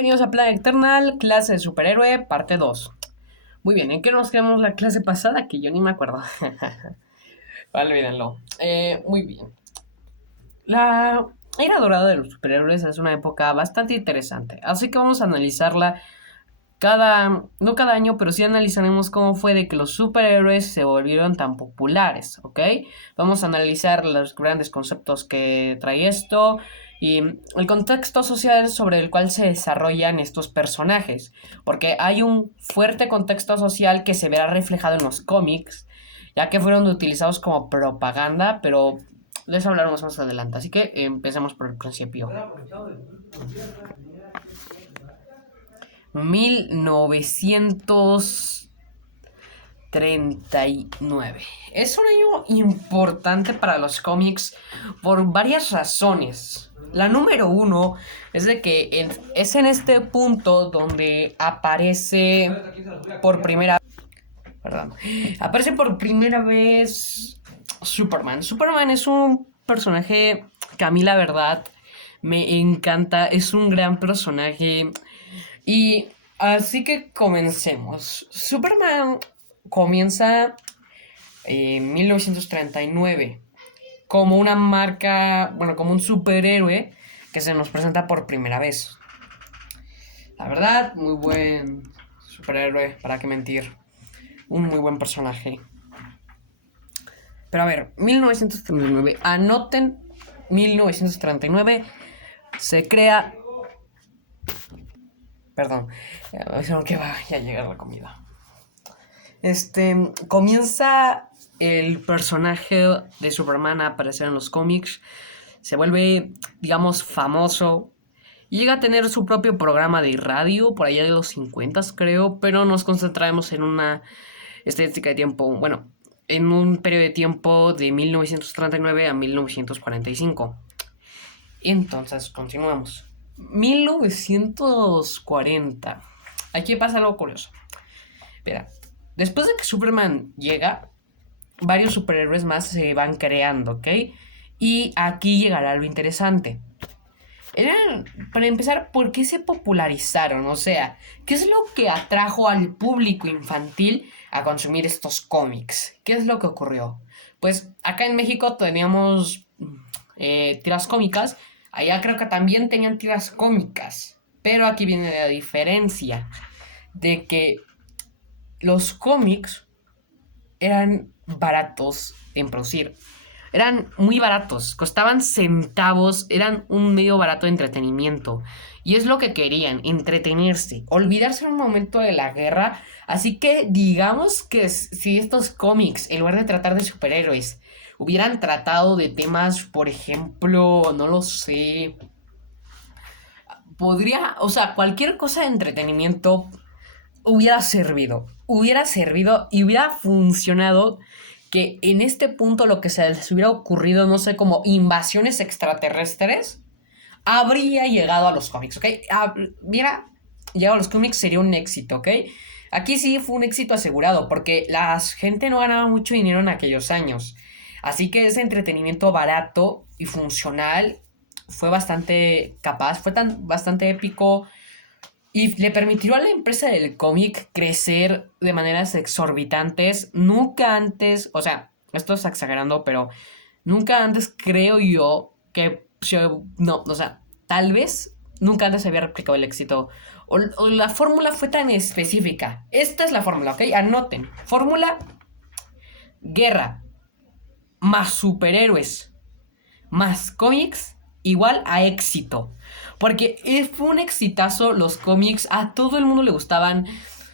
bienvenidos a Plan Eternal, clase de superhéroe, parte 2. Muy bien, ¿en qué nos quedamos la clase pasada? Que yo ni me acuerdo. Olvídenlo. Muy bien. La era dorada de los superhéroes es una época bastante interesante, así que vamos a analizarla no cada año, pero sí analizaremos cómo fue de que los superhéroes se volvieron tan populares, ¿ok? Vamos a analizar los grandes conceptos que trae esto y el contexto social sobre el cual se desarrollan estos personajes, porque hay un fuerte contexto social que se verá reflejado en los cómics, ya que fueron utilizados como propaganda, pero de eso hablaremos más adelante, así que empecemos por el principio. 1939. Es un año importante para los cómics por varias razones. La número uno es de que es en este punto donde perdón, aparece por primera vez Superman. Superman es un personaje que a mí la verdad me encanta, es un gran personaje. Y así que comencemos. Superman comienza en 1939 como una marca, bueno, como un superhéroe que se nos presenta por primera vez. La verdad, muy buen superhéroe, para qué mentir. Un muy buen personaje. Pero a ver, 1939, anoten 1939, se crea... Perdón, que va a llegar la comida. Comienza el personaje de Superman a aparecer en los cómics, se vuelve, digamos, famoso, y llega a tener su propio programa de radio, por allá de los 50 creo, pero nos concentraremos en una estética de tiempo, bueno, en un periodo de tiempo de 1939 a 1945. Entonces, continuamos. 1940. Aquí pasa algo curioso. Espera, después de que Superman llega, varios superhéroes más se van creando, ¿ok? Y aquí llegará lo interesante. Para empezar, ¿por qué se popularizaron? O sea, ¿qué es lo que atrajo al público infantil a consumir estos cómics? ¿Qué es lo que ocurrió? Pues acá en México teníamos tiras cómicas. Allá creo que también tenían tiras cómicas. Pero aquí viene la diferencia de que los cómics eran baratos en producir. Eran muy baratos, costaban centavos, eran un medio barato de entretenimiento. Y es lo que querían, entretenerse, olvidarse un momento de la guerra. Así que digamos que si estos cómics, en lugar de tratar de superhéroes, hubieran tratado de temas, por ejemplo, no lo sé, o sea, cualquier cosa de entretenimiento hubiera servido y hubiera funcionado que en este punto lo que se les hubiera ocurrido, no sé, como invasiones extraterrestres, habría llegado a los cómics, ¿ok? Hubiera llegado a los cómics, sería un éxito, ¿ok? Aquí sí fue un éxito asegurado, porque la gente no ganaba mucho dinero en aquellos años. Así que ese entretenimiento barato y funcional fue bastante capaz, bastante épico y le permitió a la empresa del cómic crecer de maneras exorbitantes. Nunca antes, o sea, esto está exagerando, pero nunca antes creo yo que... No, o sea, tal vez nunca antes se había replicado el éxito. O la fórmula fue tan específica. Esta es la fórmula, ¿ok? Anoten. Fórmula: guerra más superhéroes más cómics igual a éxito. Porque fue un exitazo los cómics, a todo el mundo le gustaban.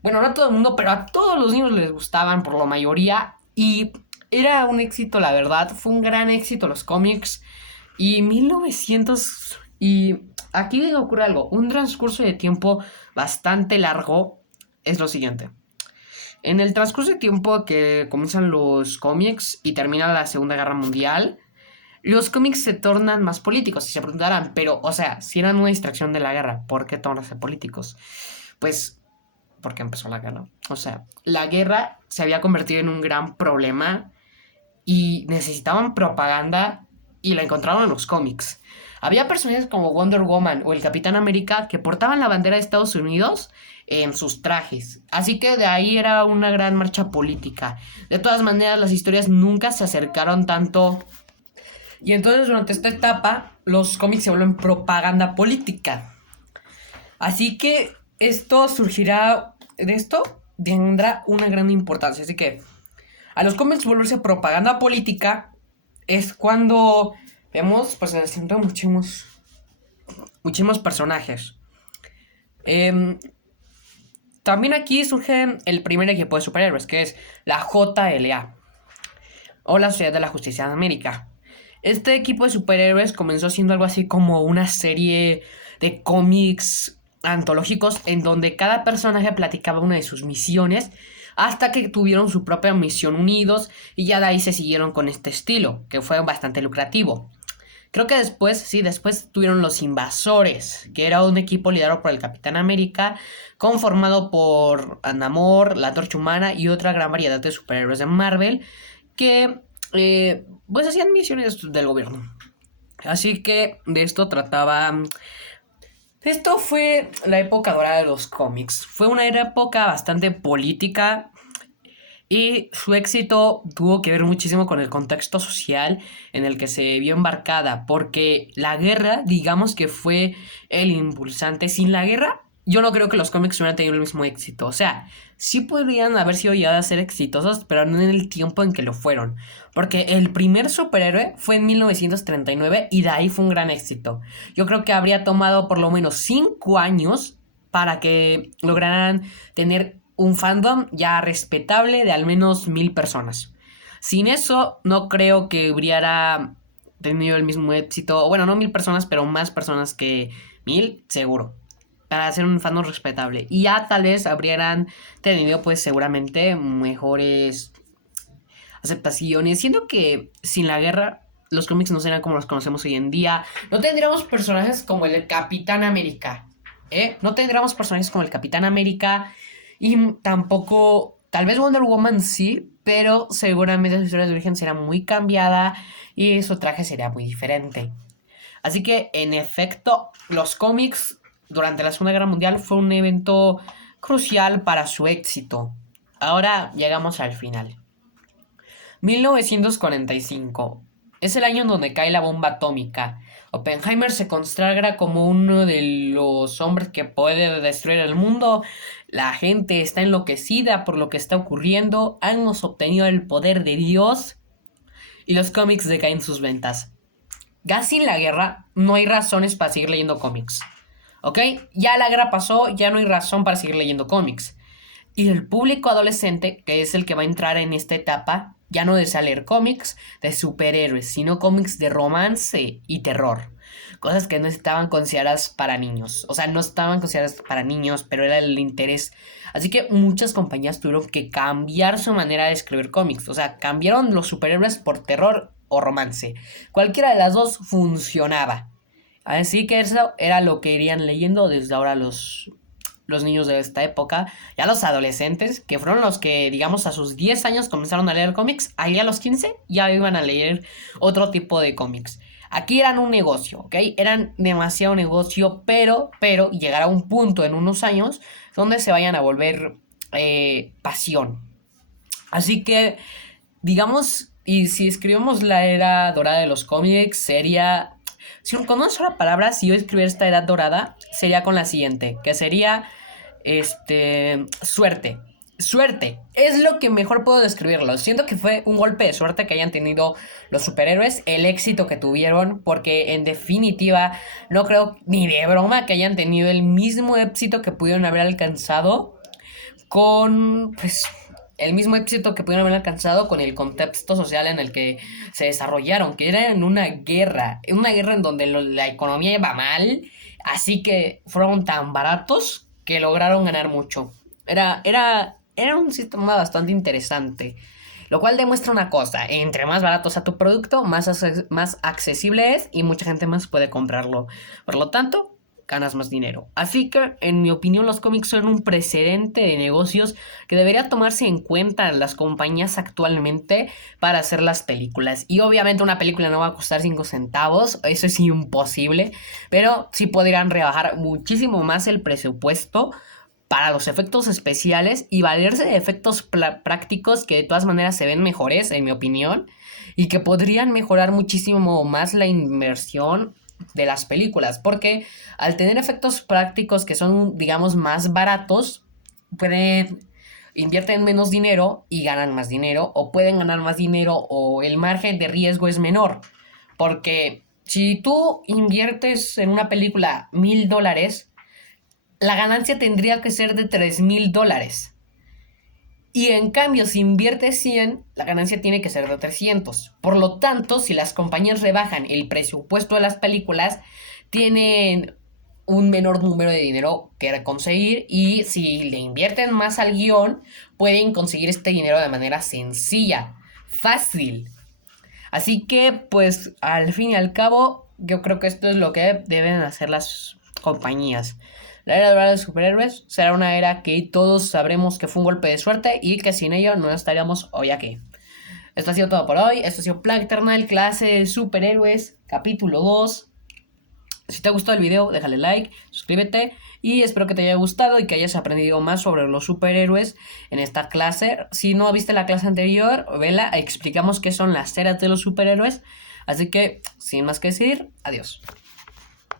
Bueno, no a todo el mundo, pero a todos los niños les gustaban por la mayoría. Y era un éxito, la verdad. Fue un gran éxito los cómics. Y 1900... Y aquí ocurre algo. Un transcurso de tiempo bastante largo es lo siguiente. En el transcurso de tiempo que comienzan los cómics y termina la Segunda Guerra Mundial, los cómics se tornan más políticos y se preguntarán, pero, o sea, si eran una distracción de la guerra, ¿por qué tornarse políticos? Pues, porque empezó la guerra. O sea, la guerra se había convertido en un gran problema y necesitaban propaganda y la encontraron en los cómics. Había personajes como Wonder Woman o el Capitán América que portaban la bandera de Estados Unidos en sus trajes. Así que de ahí era una gran marcha política. De todas maneras, las historias nunca se acercaron tanto. Y entonces durante esta etapa, los cómics se vuelven propaganda política. Así que esto surgirá, de esto tendrá una gran importancia. Así que a los cómics volverse propaganda política es cuando vemos, pues, en el centro muchísimos personajes. También aquí surge el primer equipo de superhéroes, que es la JLA, o la Sociedad de la Justicia de América. Este equipo de superhéroes comenzó siendo algo así como una serie de cómics antológicos en donde cada personaje platicaba una de sus misiones hasta que tuvieron su propia misión unidos y ya de ahí se siguieron con este estilo, que fue bastante lucrativo. Creo que después tuvieron los Invasores, que era un equipo liderado por el Capitán América, conformado por Namor, la Antorcha Humana y otra gran variedad de superhéroes de Marvel, que pues hacían misiones del gobierno. Así que de esto trataba. Esto fue la época dorada de los cómics. Fue una época bastante política y su éxito tuvo que ver muchísimo con el contexto social en el que se vio embarcada, porque la guerra, digamos que fue el impulsante. Sin la guerra, yo no creo que los cómics hubieran tenido el mismo éxito. O sea, sí podrían haber sido llegados a ser exitosos, pero no en el tiempo en que lo fueron. Porque el primer superhéroe fue en 1939 y de ahí fue un gran éxito. Yo creo que habría tomado por lo menos 5 años para que lograran tener un fandom ya respetable de al menos 1000 personas. Sin eso, no creo que hubiera tenido el mismo éxito. Bueno, no 1000 personas, pero más personas que 1000, seguro. Para hacer un fandom respetable. Y ya tal vez habrían tenido, pues seguramente, mejores aceptaciones. Siento que sin la guerra, los cómics no serían como los conocemos hoy en día. No tendríamos personajes como el Capitán América. No tendríamos personajes como el Capitán América. Y tampoco, tal vez Wonder Woman sí, pero seguramente su historia de origen será muy cambiada y su traje sería muy diferente. Así que, en efecto, los cómics durante la Segunda Guerra Mundial fue un evento crucial para su éxito. Ahora llegamos al final. 1945. Es el año en donde cae la bomba atómica. Oppenheimer se consagra como uno de los hombres que puede destruir el mundo. La gente está enloquecida por lo que está ocurriendo. Hemos obtenido el poder de Dios. Y los cómics decaen sus ventas. Ya sin la guerra, no hay razones para seguir leyendo cómics. ¿Ok? Ya la guerra pasó, ya no hay razón para seguir leyendo cómics. Y el público adolescente, que es el que va a entrar en esta etapa, ya no desea leer cómics de superhéroes, sino cómics de romance y terror. Cosas que no estaban consideradas para niños. O sea, no estaban consideradas para niños, pero era el interés. Así que muchas compañías tuvieron que cambiar su manera de escribir cómics. O sea, cambiaron los superhéroes por terror o romance. Cualquiera de las dos funcionaba. Así que eso era lo que irían leyendo desde ahora los niños de esta época, ya los adolescentes, que fueron los que, digamos, a sus 10 años comenzaron a leer cómics, ahí a los 15 ya iban a leer otro tipo de cómics. Aquí eran un negocio, ¿ok? Eran demasiado negocio, pero llegará un punto en unos años donde se vayan a volver pasión. Así que, digamos, y si escribimos la era dorada de los cómics, sería... Con una sola palabra, si yo escribiera esta edad dorada, sería con la siguiente, que sería, suerte. Suerte, es lo que mejor puedo describirlo. Siento que fue un golpe de suerte que hayan tenido los superhéroes, el éxito que tuvieron, porque en definitiva no creo ni de broma que hayan tenido el mismo éxito que pudieron haber alcanzado con, pues, el mismo éxito que pudieron haber alcanzado con el contexto social en el que se desarrollaron, que era en una guerra en donde la economía iba mal, así que fueron tan baratos que lograron ganar mucho. Era un sistema bastante interesante, lo cual demuestra una cosa: entre más barato sea tu producto, más accesible es y mucha gente más puede comprarlo. Por lo tanto, ganas más dinero. Así que, en mi opinión, los cómics son un precedente de negocios que debería tomarse en cuenta las compañías actualmente para hacer las películas. Y obviamente una película no va a costar 5 centavos, eso es imposible, pero sí podrían rebajar muchísimo más el presupuesto para los efectos especiales y valerse de efectos prácticos que de todas maneras se ven mejores, en mi opinión, y que podrían mejorar muchísimo más la inversión de las películas, porque al tener efectos prácticos que son, digamos, más baratos, pueden invierten menos dinero y ganan más dinero, o pueden ganar más dinero, o el margen de riesgo es menor, porque si tú inviertes en una película $1,000, la ganancia tendría que ser de $3,000. Y en cambio, si inviertes 100, la ganancia tiene que ser de 300. Por lo tanto, si las compañías rebajan el presupuesto de las películas, tienen un menor número de dinero que conseguir. Y si le invierten más al guión, pueden conseguir este dinero de manera sencilla, fácil. Así que, pues, al fin y al cabo, yo creo que esto es lo que deben hacer las compañías. La era dorada de los superhéroes será una era que todos sabremos que fue un golpe de suerte y que sin ello no estaríamos hoy aquí. Esto ha sido todo por hoy. Esto ha sido Plan Eternal, clase de superhéroes, capítulo 2. Si te ha gustado el video, déjale like, suscríbete y espero que te haya gustado y que hayas aprendido más sobre los superhéroes en esta clase. Si no viste la clase anterior, vela, explicamos qué son las eras de los superhéroes. Así que, sin más que decir, adiós.